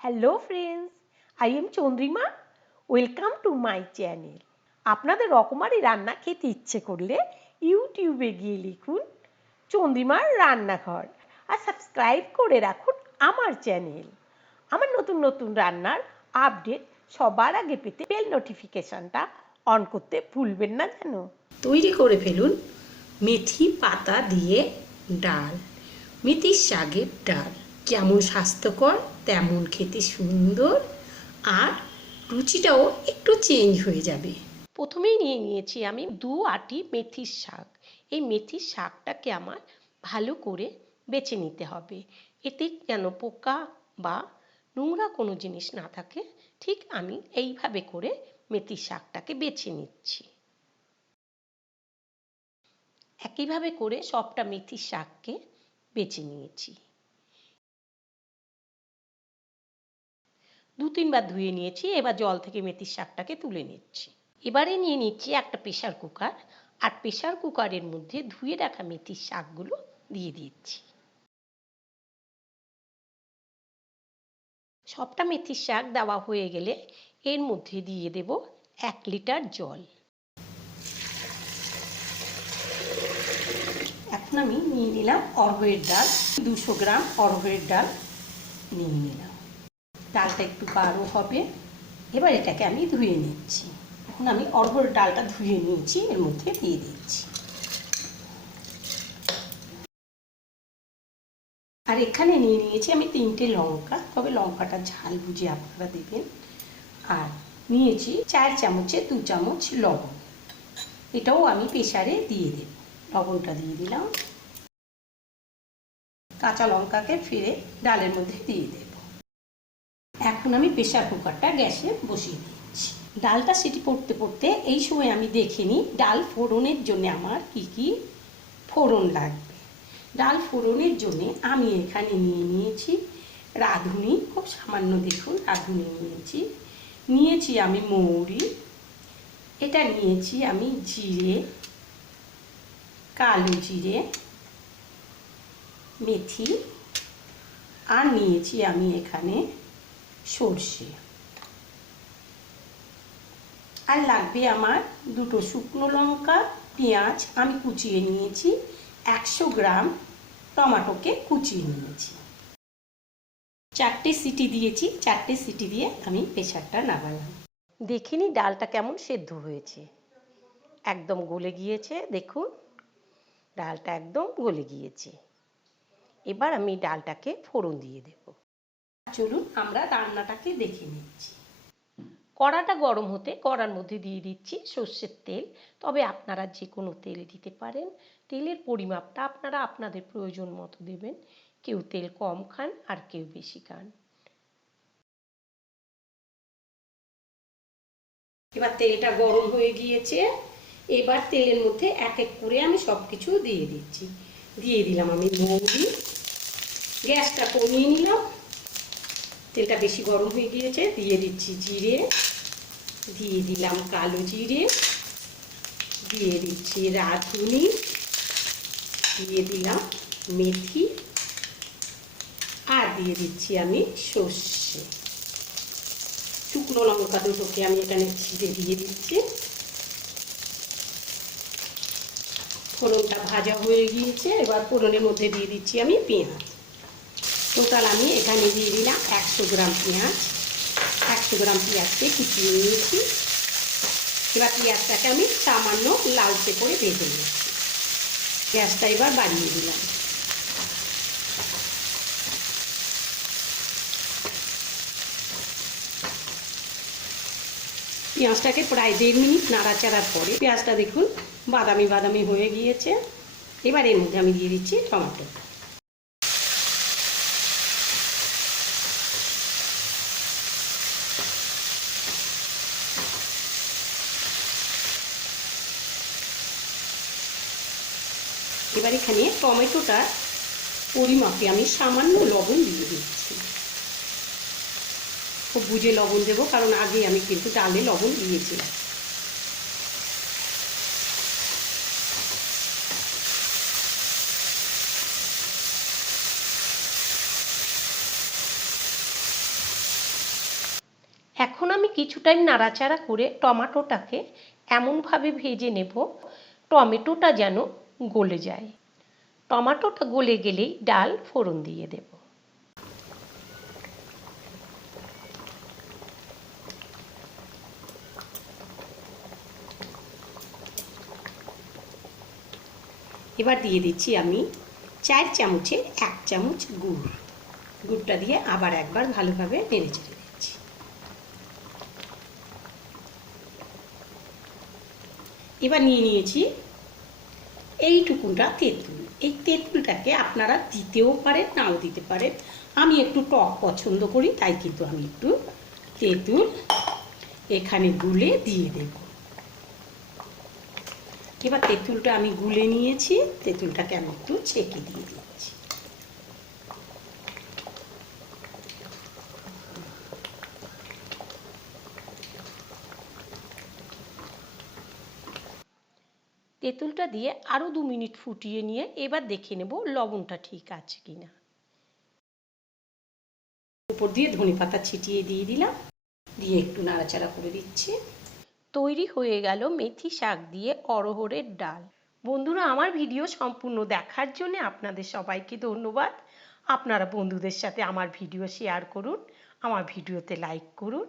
Hello friends, I am Chandrima. Welcome to my channel. আপনাদের রকমারি রান্না খেতে ইচ্ছে করলে ইউটিউবে গিয়ে লিখুন চন্দ্রিমার রান্নাঘর আর সাবস্ক্রাইব করে রাখুন আমার চ্যানেল। আমার নতুন নতুন রান্নার আপডেট সবার আগে পেতে বেল নোটিফিকেশনটা অন করতে ভুলবেন না যেন। তৈরি করে ফেলুন মেথি পাতা দিয়ে ডাল, মেথির শাকের ডাল। যেমন স্বাস্থ্যকর তেমন খেতে সুন্দর, আর রুচিটাও একটু চেঞ্জ হয়ে যাবে। প্রথমেই নিয়েছি আমি 2 আঁটি মেথির শাক। এই মেথির শাকটাকে আমার ভালো করে বেছে নিতে হবে, এতে যেন পোকা বা নোংরা কোনো জিনিস না থাকে। ঠিক আমি এইভাবে করে মেথির শাকটাকে বেছে নিচ্ছি। একইভাবে করে সবটা মেথির শাককে বেছে নিয়েছি। 2-3 বার ধুয়ে নিয়েছি। এবার জল থেকে মেথির শাকটাকে তুলে নিচ্ছি। এবারে নিয়ে নিচ্ছি একটা প্রেসার কুকার, আর প্রেসার কুকারের মধ্যে ধুয়ে রাখা মেথির শাকগুলো দিয়ে দিচ্ছি। সবটা মেথির শাক দেওয়া হয়ে গেলে এর মধ্যে দিয়ে দেব 1 লিটার জল। এখন আমি নিয়ে নিলাম অড়হরের ডাল, 200 গ্রাম অড়হরের ডাল নিয়ে নিলাম। ডালটা একটু গাঢ় হবে। এবার এটাকে আমি ধুয়ে নিচ্ছি। এখন আমি অড়হরের ডালটা ধুয়ে নিয়েছি, এর মধ্যে দিয়ে দিচ্ছি। আর এখানে নিয়ে নিয়েছি আমি 3টে লঙ্কা, তবে লঙ্কাটা ঝাল বুঝে আপনারা দেবেন। আর নিয়েছি 4 চামচে 2 চামচ লবণ, এটাও আমি প্রেসারে দিয়ে দেব। লবণটা দিয়ে দিলাম। কাঁচা লঙ্কাকে ফিরে ডালের মধ্যে দিয়ে দেব। এখন আমি প্রেসার কুকারটা গ্যাসে বসিয়ে দিচ্ছি। ডালটা সিটি পড়তে পড়তে এই সময় আমি দেখে নিই ডাল ফোড়নের জন্য আমার কি কি ফোড়ন লাগবে। ডাল ফোড়নের জন্য আমি এখানে নিয়ে নিয়েছি রাঁধুনি, খুব সামান্য দেখুন রাঁধুনি নিয়েছি আমি মৌরি, এটা নিয়েছি আমি জিরে, কালো জিরে, মেথি, আর নিয়েছি আমি এখানে সর্ষে। আর লাগবে আমার 2টো শুকনো লঙ্কা, পেঁয়াজ আমি কুচিয়ে নিয়েছি, 100 গ্রাম টমেটোকে কুচিয়ে নিয়েছি। 4টে সিটি দিয়েছি, 4টে সিটি দিয়ে আমি প্রেসারটা নামালাম। দেখিনি ডালটা কেমন সেদ্ধ হয়েছে, একদম গলে গিয়েছে। দেখুন ডালটা একদম গলে গিয়েছে। এবার আমি ডালটাকে ফোড়ন দিয়ে দেব। চলুন আমরা রান্নাটাকে দেখে নিচ্ছি। কড়াটা গরম হতে কড়ার মধ্যে দিয়ে দিচ্ছি সর্ষের তেল, তবে আপনারা যে কোনো তেল দিতে পারেন। তেলের পরিমাপটা আপনারা আপনাদের প্রয়োজন মতো দেবেন, কেউ তেল কম খান আর কেউ বেশি খান। এবার তেলটা গরম হয়ে গিয়েছে, এবার তেলের মধ্যে এক এক করে আমি সব কিছু দিয়ে দিচ্ছি। দিয়ে দিলাম আমি মৌরি, গ্যাসটা কমিয়ে নিলাম। তেলটা বেশি গরম হয়ে গিয়েছে, দিয়ে দিচ্ছি জিরে, দিয়ে দিলাম কালো জিরে, দিয়ে দিচ্ছি রাঁধুনি, দিয়ে দিলাম মেথি, আর দিয়ে দিচ্ছি আমি সর্ষে। শুকনো লঙ্কা দুটোকে আমি এখানে ছিঁড়ে দিয়ে দিচ্ছি। ফোড়নটা ভাজা হয়ে গিয়েছে, এবার ফোড়নের মধ্যে দিয়ে দিচ্ছি আমি পেঁয়াজ। টোটাল আমি এখানে দিয়ে দিলাম 100 গ্রাম পেঁয়াজ। 100 গ্রাম পেঁয়াজকে কুচিয়ে নিয়েছি। এবার পেঁয়াজটাকে আমি সামান্য লালচে করে ভেজে নিয়েছি। গ্যাসটা এবার বাড়িয়ে দিলাম। পেঁয়াজটাকে প্রায় 1.5 মিনিট নাড়াচাড়ার পরে পেঁয়াজটা দেখুন বাদামি বাদামি হয়ে গিয়েছে। এবার এর মধ্যে আমি দিয়ে দিচ্ছি টমেটো। এবার এখানে টমেটোটার পরিমাপে আমি সামান্য লবণ দিয়ে দিচ্ছি। খুব বুঝে লবণ দেবো, কারণ আগে আমি কিন্তু ডালে লবণ দিয়েছিলাম। এখন আমি কিছু টাইম নাড়াচাড়া করে টমেটোটাকে এমনভাবে ভেজে নেব টমেটোটা যেন গলে যায়। টমেটোটা গলে গেলেই ডাল ফোড়ন দিয়ে দেব। এবার দিয়ে দিচ্ছি আমি 4 চামচের 1 চামচ গুড়। গুড়টা দিয়ে আবার একবার ভালোভাবে নেড়ে চেড়ে দিচ্ছি। এবার নিয়ে নিয়েছি এইটুকুটা তেঁতুল। এই তেঁতুলটাকে আপনারা দিতেও পারেন, নাও দিতে পারেন। আমি একটু টক পছন্দ করি, তাই কিন্তু আমি একটু তেঁতুল এখানে গুলে দিয়ে দেব। এবার তেঁতুলটা আমি গুলে নিয়েছি, তেঁতুলটাকে আমি একটু ছেঁকে দিয়ে দিচ্ছি। তেঁতুলটা দিয়ে আরও 2 মিনিট ফুটিয়ে নিয়ে এবার দেখে নেব লবণটা ঠিক আছে কিনা। উপর দিয়ে ধনেপাতা ছিটিয়ে দিয়ে দিলাম, দিয়ে একটু নাড়াচাড়া করে দিচ্ছি। তৈরি হয়ে গেল মেথি শাক দিয়ে অড়হরের ডাল। বন্ধুরা, আমার ভিডিও সম্পূর্ণ দেখার জন্য আপনাদের সবাইকে ধন্যবাদ। আপনারা বন্ধুদের সাথে আমার ভিডিও শেয়ার করুন, আমার ভিডিওতে লাইক করুন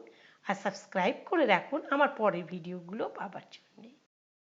আর সাবস্ক্রাইব করে রাখুন আমার পরের ভিডিওগুলো পাবার জন্যে।